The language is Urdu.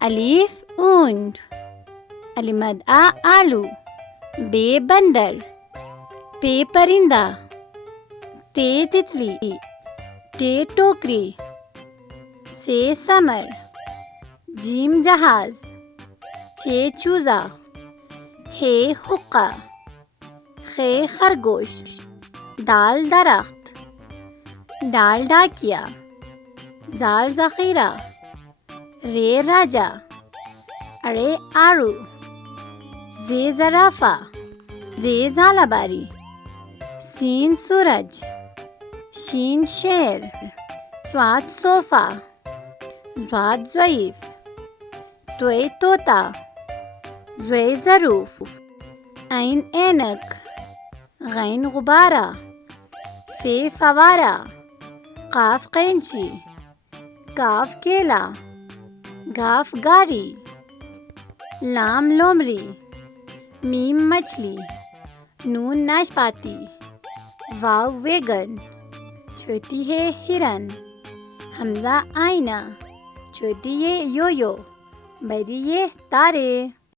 الف اونٹ، المد آلو، بے بندر، پے پرندہ، تے تتلی، ٹے ٹوکری، سے سمر، جیم جہاز، چے چوزا، ہے حقہ، خے خرگوش، دال درخت، ڈال ڈاکیا، زال ذخیرہ، رے راجا، اڑے آڑو، زے زرافہ، زے زالاباری، سین سورج، شین شیر، صاد صوفہ، ضاد ضعیف، توئے طوطا، زوئے ظروف، عین اینک، غین غبارہ، فے فوارہ، قاف قینچی، کاف کیلا، گاف گاڑی، لام لومڑی، میم مچھلی، نون ناشپاتی، واو ویگن، چھوٹی ہے ہرن، حمزہ آئینہ، چھوٹی یہ یویو، بڑی یہ تارے۔